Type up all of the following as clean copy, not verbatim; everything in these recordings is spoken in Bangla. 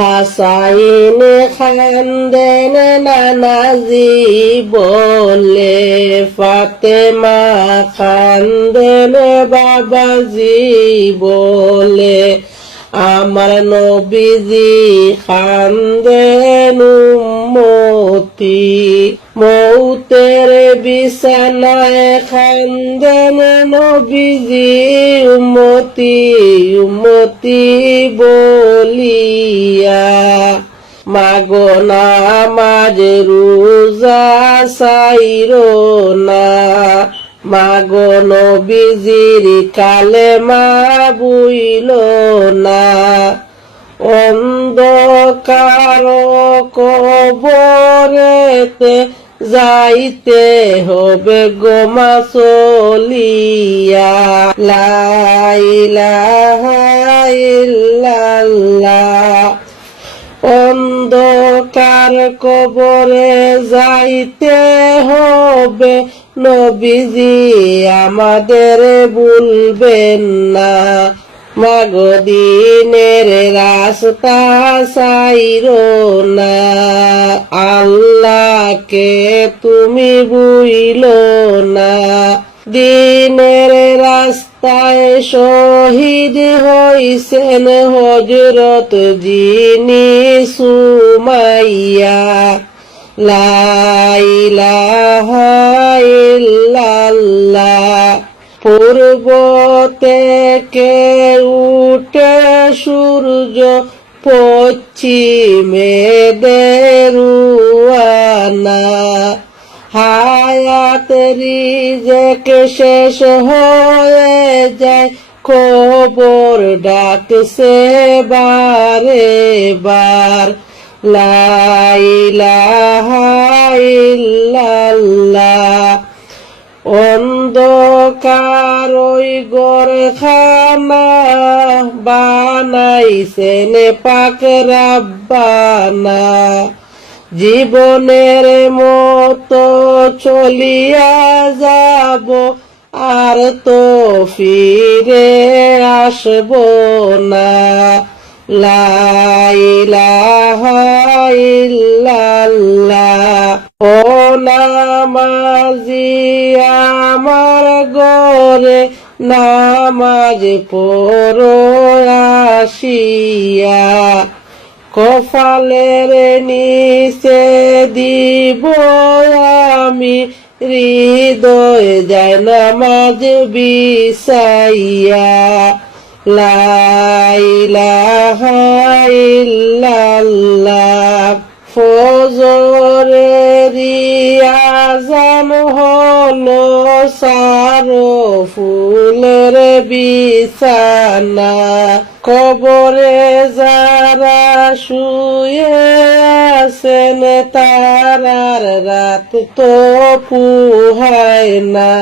হাসাইন খান্দেন নানাজি বলে, ফাতেমা খান্দেন বাবাজি বলে, আমার নবীজি খান্দেন উম্মতি, মৌতের বিছানায় খান্দেন নবীজি উম্মতি উম্মতি বলিয়া। মাগো নামাজ রোজা সাইরো না, মাগো নবীজির কালেমা বুইলো না, অন্ধকার কবরেতে যাইতে হবে গোমা চলিয়া। লা ইলাহা ইল্লাল্লাহ। অন্ধকার কবরে যাইতে হবে, নবীজি আমাদের ভুলবেন না। মাগো দিনের রাস্তা সাইরো না, আল্লাহকে তুমি ভুইলো না। দিনের রাস্তায় শহীদ হইছেন হযরত জিনি সুমাইয়া। লা ইলাহা ইল্লাল্লাহ। পূর্ব থেকে উঠে সূর্য পশ্চিমে দেরুয়ানা, হায়াত রিজেক শেষ হয়ে যায়, কবর ডাকছে বারে বার। লা ইলাহা ইল্লাল্লাহ। অন্ধকার ওই ঘরখানা বানাইছেন পাক রাব্বানা, জীবনের মতো চলিয়া যাব, আর তো ফিরে আসব না। লা ইলাহা ইল্লাল্লাহ। ও নামাজি আমার ঘরে নামাজ পড়ো আসিয়া, কপালের নিচে দিব আমি হৃদয় যায় নামাজ বিছাইয়া। লা ইলাহা ইল্লাল্লাহ। ফজরের আযান হলো, সারো ফুলের বিছানা, কবরে যারা শুয়ে আছেন তারার রাত তো পুহায় না।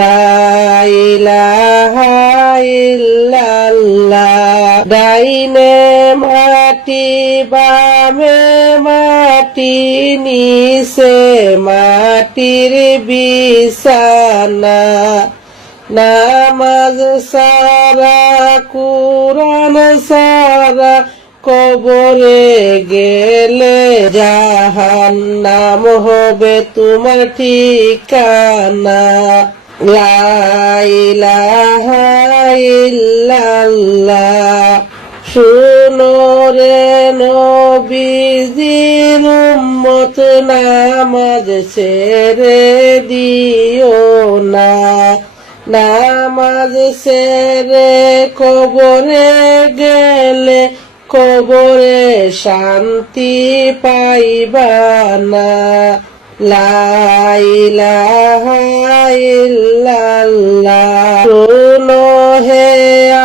লা ইলাহা ইল্লাল্লাহ। ডাইনে মাটি বামে মাটি, নিচে মাটির বিছানা, নামাজ সারা কুরআন সারা কবরে গেলে জাহান্নাম হবে তোমার ঠিকানা। লা ইলাহা ইল্লাল্লাহ। শুনো রে নবীজির উম্মত, নামাজ ছেড়ে দিও না, নামাজ ছেড়ে কবরে গেলে কবরে শান্তি পাইবা না। লা ইলাহা ইল্লাল্লাহ। শুনো হে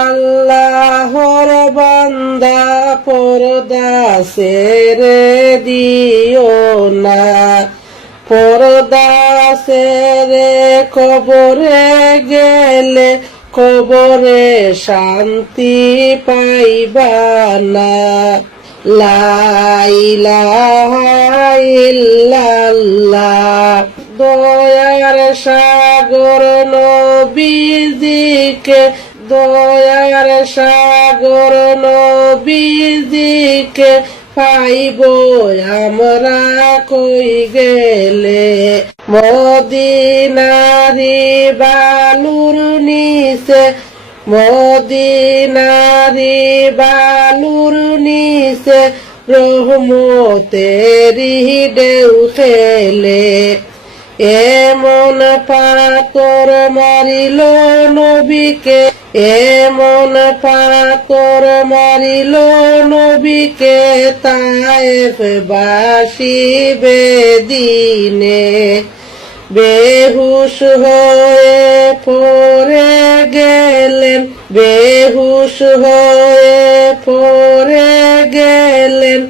আল্লাহর বান্দা, পর্দা ছেড়ে দিও না, পর্দা ছেড়ে কবরে গেলে কবরে শান্তি পাইবা না। লা ইলাহা ইল্লাল্লাহ। দয়ার সাগর নবীজিকে দয়ার সাগর নবীজিকে পাইব আমরা কই গেলে, মদিনারি বালুর নিচে, মদিনারি বালুর নিচে রহমতেরি ঢেউ খেলে। এমন পাথর মারিল নবীকে, এমন পাথর মারিল নবীকে, তায়েফ বাসী বেদিনে। বেহুশ হয়ে পড়ে গেলেন, বেহুশ হয়ে পড়ে গেলেন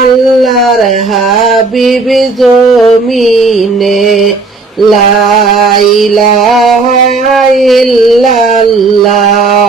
আল্লাহর হাবিব জমিনে। লা ইলাহা ইল্লাল্লাহ।